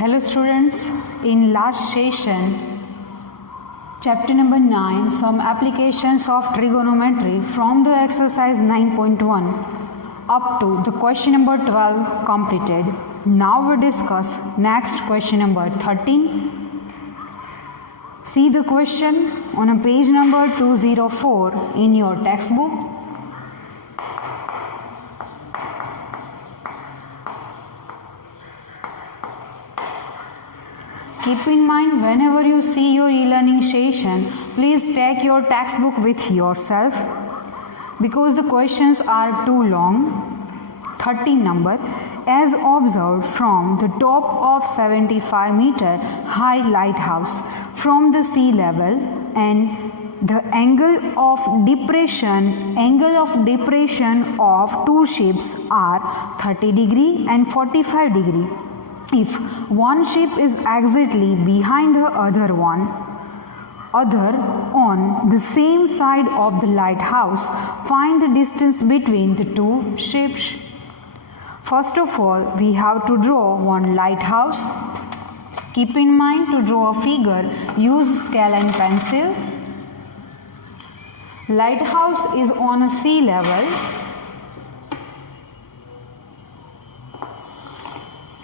Hello students, in last session, chapter number 9, some applications of trigonometry from the exercise 9.1 up to the question number 12 completed. Now we discuss next question number 13. See the question on a page number 204 in your textbook. Keep in mind, whenever you see your e-learning session, please take your textbook with yourself because the questions are too long. 13 number. As observed from the top of 75-meter high lighthouse from the sea level, and the angle of depression of two ships are 30 degree and 45 degree. If one ship is exactly behind the other on the same side of the lighthouse, find the distance between the two ships. First of all, we have to draw one lighthouse. Keep in mind, to draw a figure, use scale and pencil. Lighthouse is on a sea level.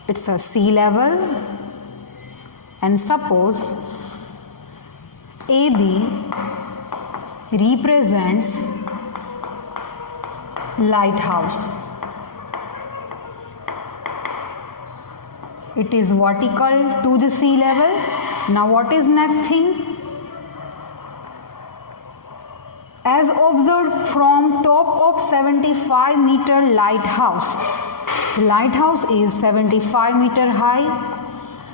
It's a sea level, and suppose AB represents lighthouse. It is vertical to the sea level. Now what is next thing? As observed from top of 75-meter lighthouse. The lighthouse is 75-meter high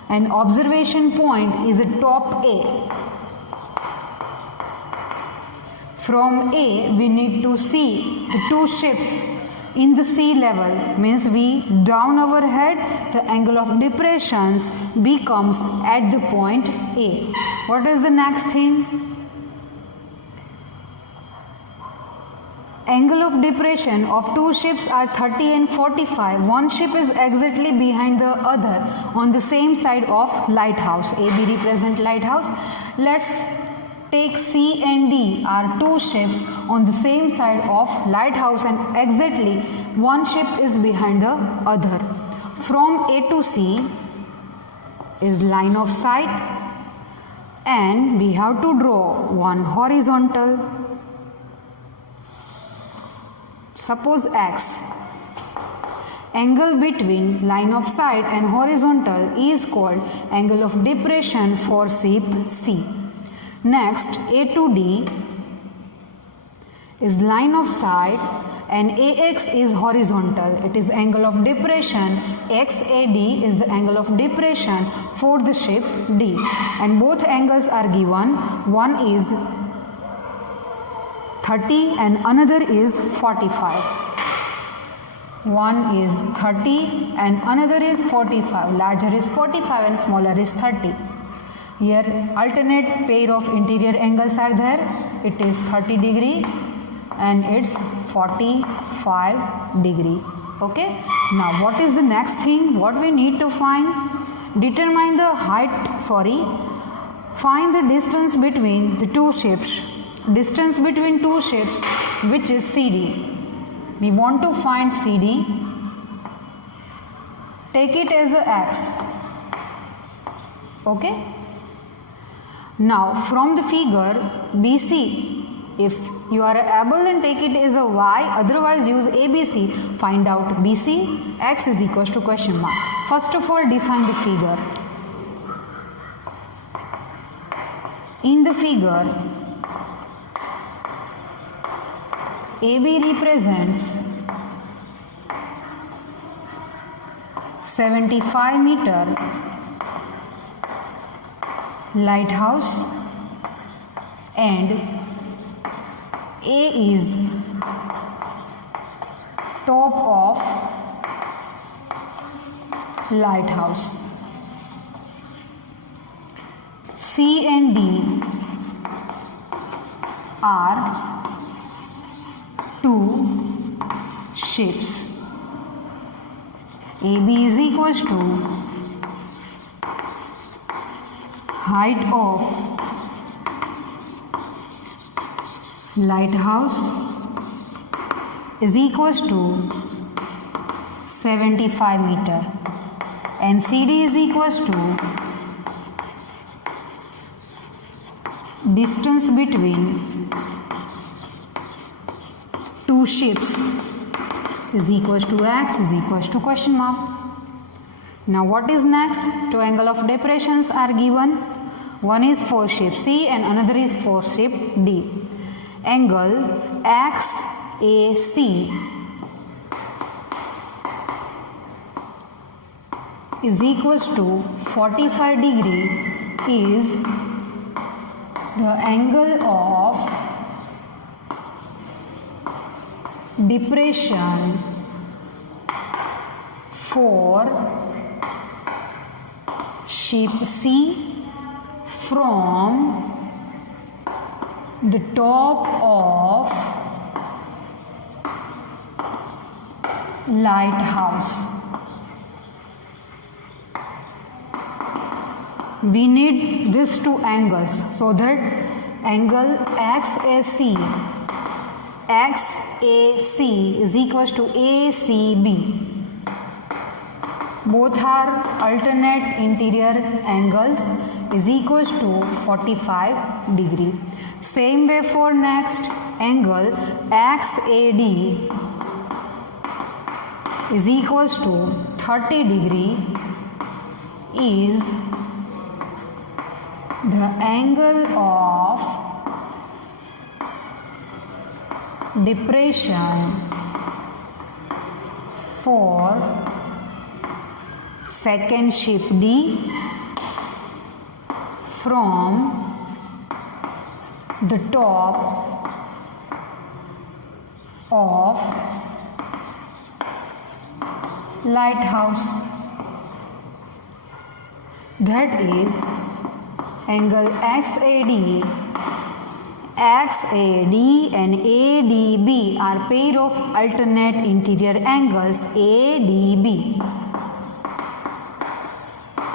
and observation point is at top A. From A, we need to see the two ships in the sea level, means we down our head, the angle of depressions becomes at the point A. What is the next thing? Angle of depression of two ships are 30 and 45. One ship is exactly behind the other on the same side of lighthouse. AB represent lighthouse. Let's take C and D are two ships on the same side of lighthouse, and exactly one ship is behind the other. From A to C is line of sight, and we have to draw one horizontal. Suppose X. Angle between line of sight and horizontal is called angle of depression for ship C. Next, A to D is line of sight and AX is horizontal. It is angle of depression. XAD is the angle of depression for the ship D. And both angles are given. One is 30 and another is 45. One is 30 and another is 45. Larger is 45 and smaller is 30. Here alternate pair of interior angles are there. It is 30 degree and it's 45 degree. Okay. Now what is the next thing? What we need to find? Determine the find the distance between the two ships. Distance between two ships, which is CD. We want to find CD. Take it as a X. Okay. Now from the figure BC, if you are able, then take it as a Y, otherwise use ABC. Find out BC. X is equals to question mark. First of all, define the figure. In the figure, AB represents 75-meter lighthouse and A is top of lighthouse. C and D are two ships. AB is equals to height of lighthouse is equals to 75 meter and CD is equals to distance between two ships is equals to x is equals to question mark. Now what is next? Two angle of depressions are given. One is for ship C and another is for ship D. Angle XAC is equals to 45 degree is the angle of depression for ship C from the top of lighthouse. We need these two angles so that angle XAC is equals to ACB. Both are alternate interior angles is equals to 45 degree. Same way for next angle XAD is equals to 30 degree is the angle of depression for second ship D from the top of lighthouse. That is angle XAD and ADB are pair of alternate interior angles. ADB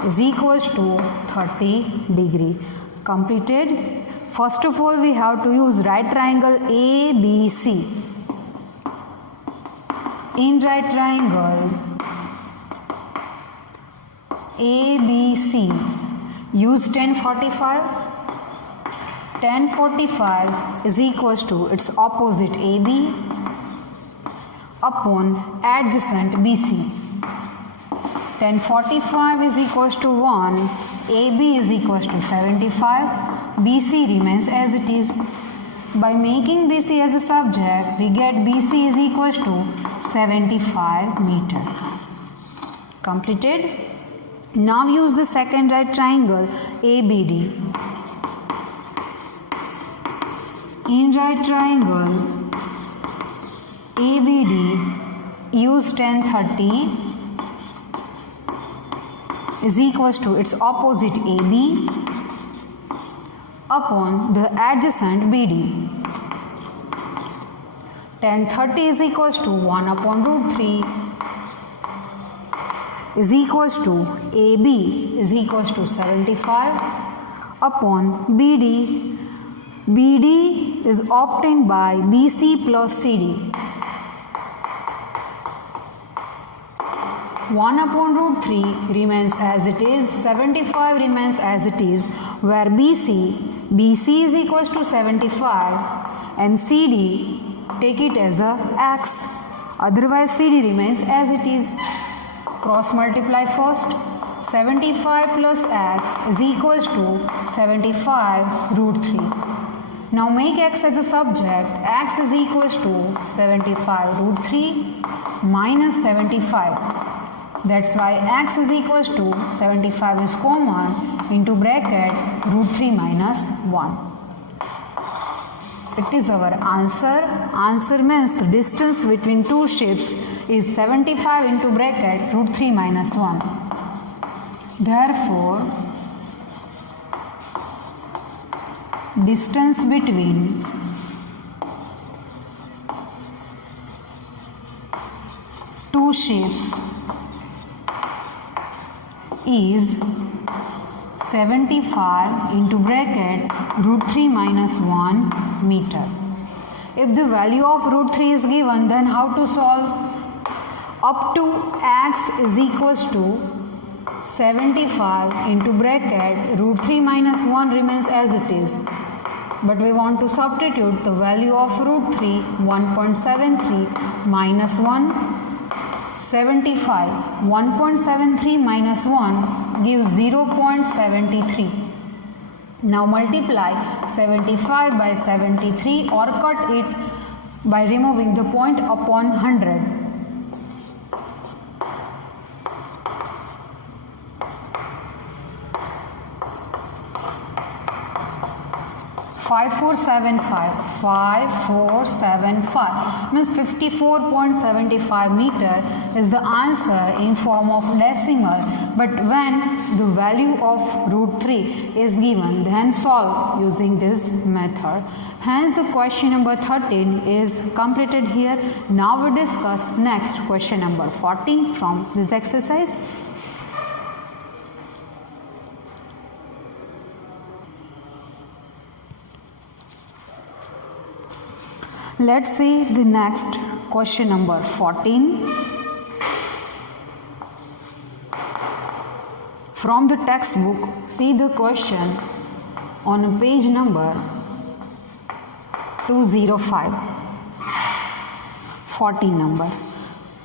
is equals to 30 degree. Completed. First of all, we have to use right triangle ABC. In right triangle ABC, use 1045. 1045 is equals to its opposite AB upon adjacent BC. 1045 is equals to 1, AB is equals to 75, BC remains as it is. By making BC as a subject, we get BC is equals to 75 meter. Completed. Now use the second right triangle ABD. In right triangle ABD, use 1030 is equals to its opposite AB upon the adjacent BD. 1030 is equals to 1 upon root 3 is equals to AB is equals to 75 upon BD. BD is obtained by BC plus CD. 1 upon root 3 remains as it is, 75 remains as it is, where BC is equals to 75 and CD, take it as a x, otherwise CD remains as it is. Cross multiply first. 75 plus x is equals to 75 root 3. Now make x as a subject. X is equals to 75 root 3 minus 75. That's why x is equals to 75 is common into bracket root 3 minus 1. It is our answer. Answer means the distance between two ships is 75 into bracket root 3 minus 1. Therefore, distance between two ships is 75 into bracket root 3 minus 1 meter. If the value of root 3 is given, then how to solve? Up to x is equals to 75 into bracket root 3 minus 1 remains as it is. But we want to substitute the value of root 3, 1.73 minus 1. 75, 1.73 minus 1 gives 0.73. Now multiply 75 by 73 or cut it by removing the point upon 100. 5475 means 54.75 meter is the answer in form of decimal, but when the value of root 3 is given, then solve using this method. Hence the question number 13 is completed here. Now we discuss next question number 14 from this exercise. Let's see the next question number 14. From the textbook, see the question on page number 205. 14 number.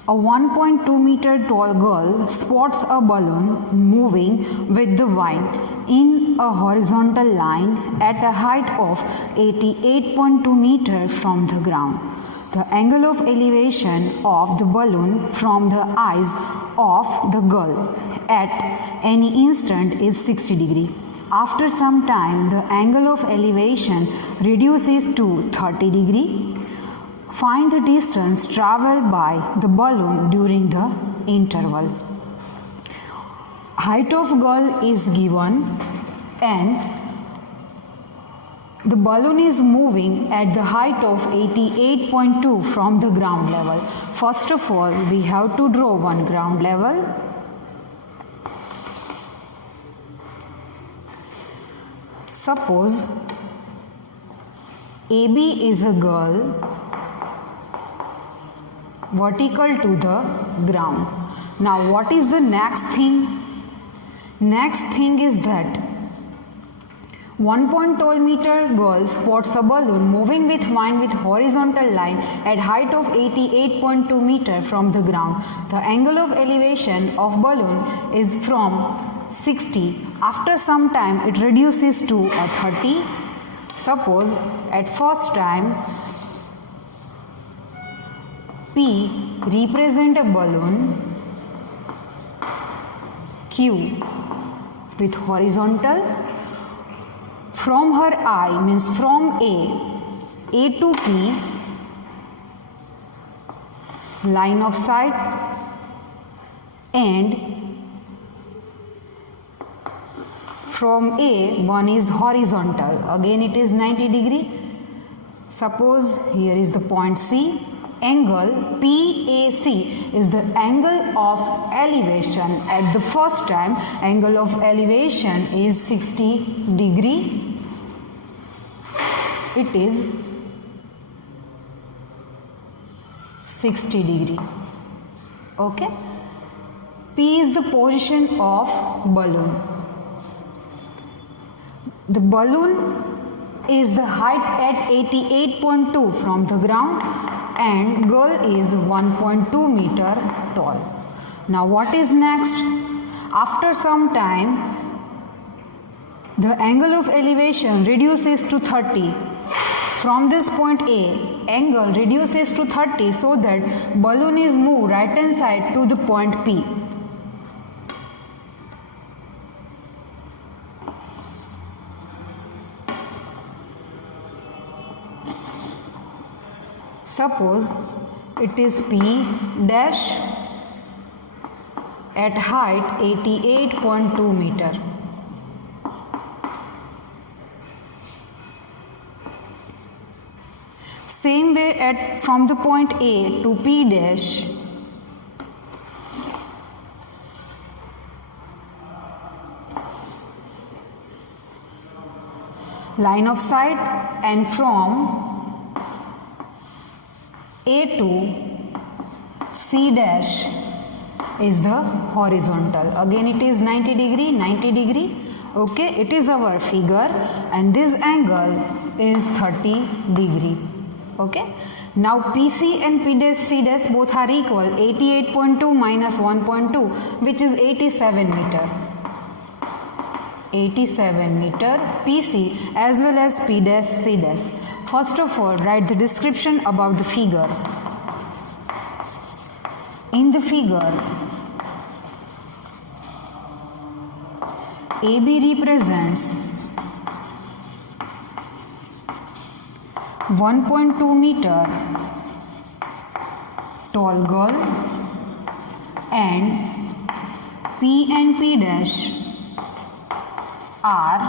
A 1.2 meter tall girl spots a balloon moving with the wind in a horizontal line at a height of 88.2 meters from the ground. The angle of elevation of the balloon from the eyes of the girl at any instant is 60 degrees. After some time, the angle of elevation reduces to 30 degrees. Find the distance traveled by the balloon during the interval. Height of girl is given and the balloon is moving at the height of 88.2 from the ground level. First of all, we have to draw one ground level. Suppose AB is a girl vertical to the ground. Now what is the next thing? Next thing is that 1.2 meter girl spots a balloon moving with wind with horizontal line at height of 88.2 meter from the ground. The angle of elevation of balloon is from 60. After some time it reduces to a 30. Suppose at first time P represent a balloon Q with horizontal. From her eye means from A to P, line of sight, and from A one is horizontal. Again it is 90 degree. Suppose here is the point C. Angle PAC is the angle of elevation. At the first time, angle of elevation is 60 degree. It is 60 degree. Okay. P is the position of balloon. The balloon is the height at 88.2 from the ground and girl is 1.2 meter tall. Now what is next? After some time, the angle of elevation reduces to 30. From this point A, angle reduces to 30 so that balloon is moved right hand side to the point P. Suppose it is P dash at height 88.2 meter. Same way from the point A to P dash, line of sight, and from A to C dash is the horizontal. Again it is 90 degree. Okay, it is our figure and this angle is 30 degree. Okay, now PC and P dash C dash both are equal. 88.2 minus 1.2, which is 87 meter. 87 meter PC as well as P dash C dash. First of all, write the description about the figure. In the figure, AB represents 1.2 meter tall girl and P and P dash are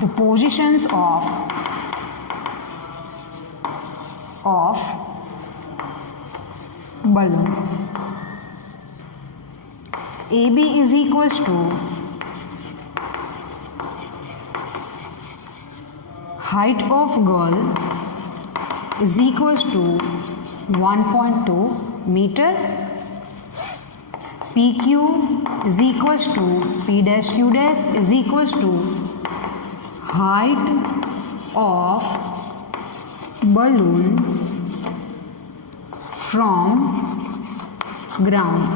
the positions of balloon. AB is equals to height of girl is equals to 1.2 meter. PQ is equals to P dash Q dash is equals to height of balloon from ground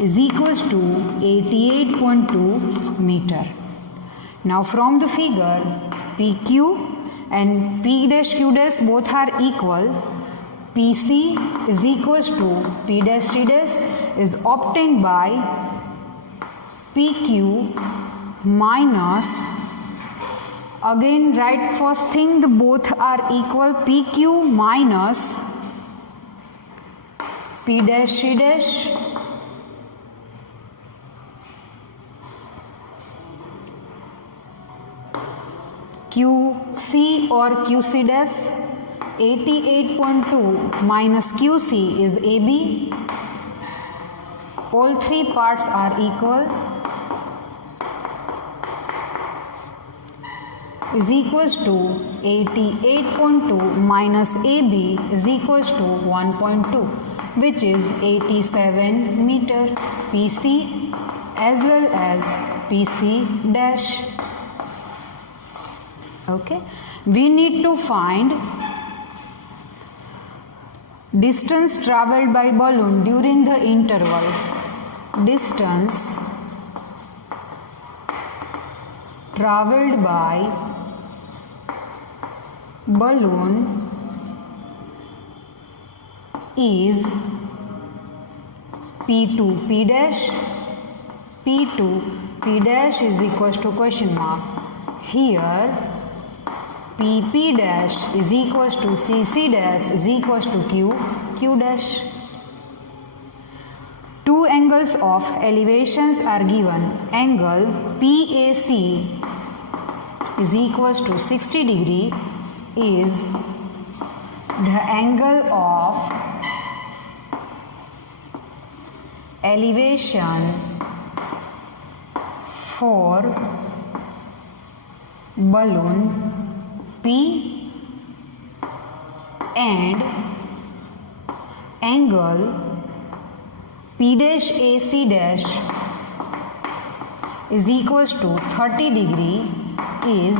is equals to 88.2 meter. Now from the figure, PQ and P dash Q dash both are equal. PC is equals to P dash C dash is obtained by PQ minus, again write first thing, the both are equal, PQ minus P dash C dash QC or QC dash. 88.2 minus QC is AB. All three parts are equal. Is equals to 88.2 minus AB is equals to 1.2, which is 87 meter. PC as well as PC dash. Okay, we need to find distance travelled by balloon during the interval. Distance travelled by balloon is P2 P dash. P2 P dash is equals to question mark. Here PP dash is equals to CC dash is equals to Q dash. Two angles of elevations are given. Angle PAC is equals to 60 degree is the angle of elevation for balloon P, and angle P dash AC dash is equals to 30 degree is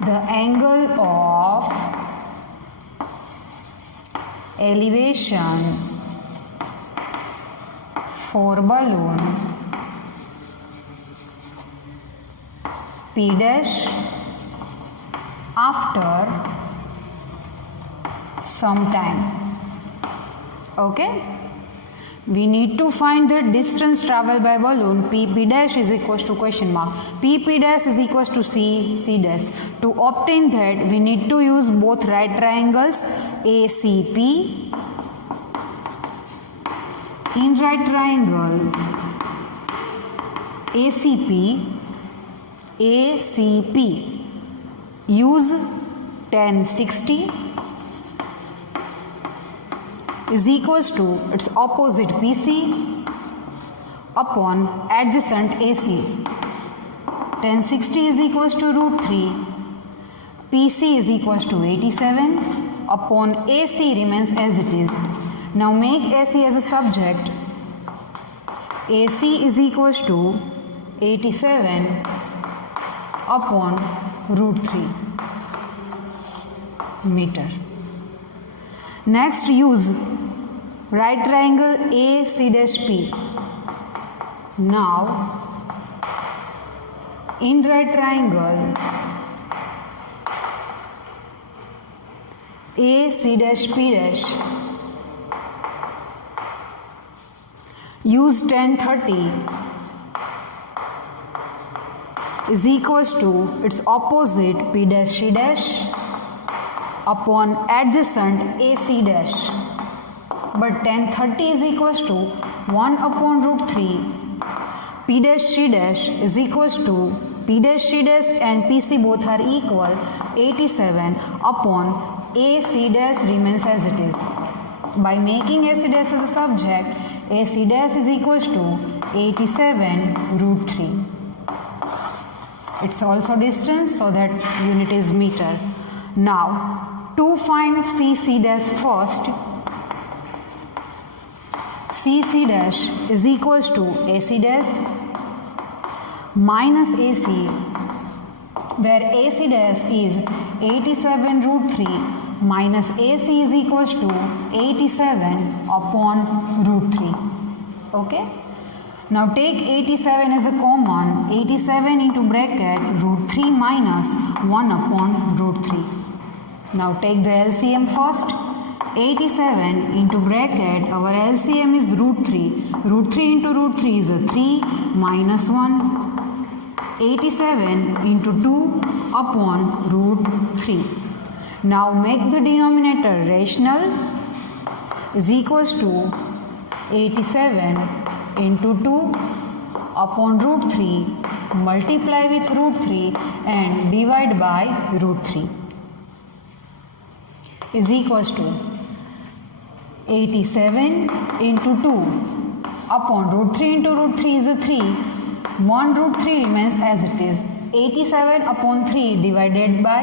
the angle of elevation for balloon P dash after some time. Okay, we need to find the distance traveled by balloon. PP dash is equals to question mark. PP dash is equals to C dash. To obtain that, we need to use both right triangles ACP. In right triangle ACP use tan 60 is equals to its opposite PC upon adjacent AC. tan 60 is equals to root 3. PC is equals to 87 upon AC remains as it is. Now make AC as a subject. AC is equals to 87 upon root 3 meter. Next, use right triangle AC-P. Now, in right triangle AC-P', use tan 30 is equals to its opposite P', upon adjacent AC dash. But tan 30 is equals to 1 upon root 3. P', is equals to P', and PC both are equal. 87 upon AC dash remains as it is. By making AC dash as a subject, AC dash is equals to 87 root 3. It's also distance, so that unit is meter. Now, to find CC dash first, CC dash is equals to AC dash minus AC, where AC dash is 87 root 3 minus AC is equals to 87 upon root 3. Okay? Now take 87 as a common. 87 into bracket root 3 minus 1 upon root 3. Now take the LCM first. 87 into bracket, our LCM is root 3. Root 3 into root 3 is a 3 minus 1. 87 into 2 upon root 3. Now make the denominator rational is equals to 87 into 2 upon root 3, multiply with root 3 and divide by root 3 is equals to 87 into 2 upon root 3 into root 3 is a 3. 1 root 3 remains as it is. 87 upon 3 divided by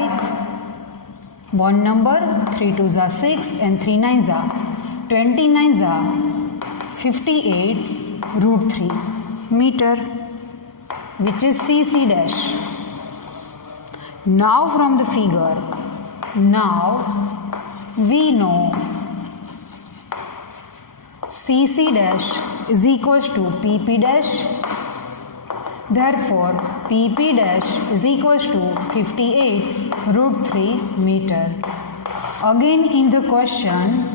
1 number, 3 2s are 6 and 3 9s are 29s are 58 root 3 meter, which is CC dash. Now from the figure, now we know CC dash is equals to PP dash. Therefore, PP dash is equals to 58 root 3 meter. Again in the question,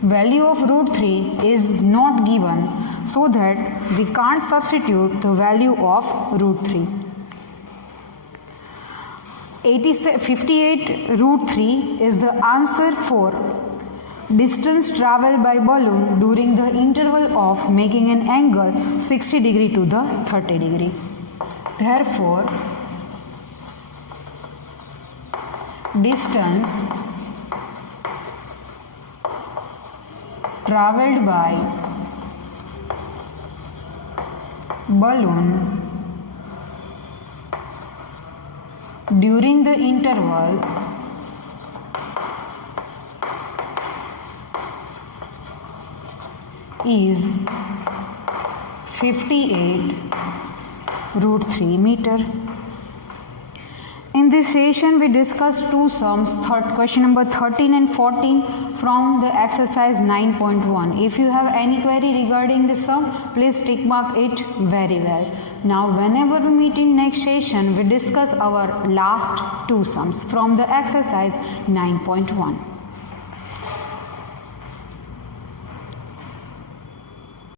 value of root 3 is not given, so that we can't substitute the value of root 3. 58 root 3 is the answer for distance travelled by balloon during the interval of making an angle 60 degree to the 30 degree. Therefore, distance travelled by balloon during the interval is 58 root 3 meter. In this session, we discussed two sums, question number 13 and 14 from the exercise 9.1. If you have any query regarding this sum, please tick mark it very well. Now, whenever we meet in next session, we discuss our last two sums from the exercise 9.1.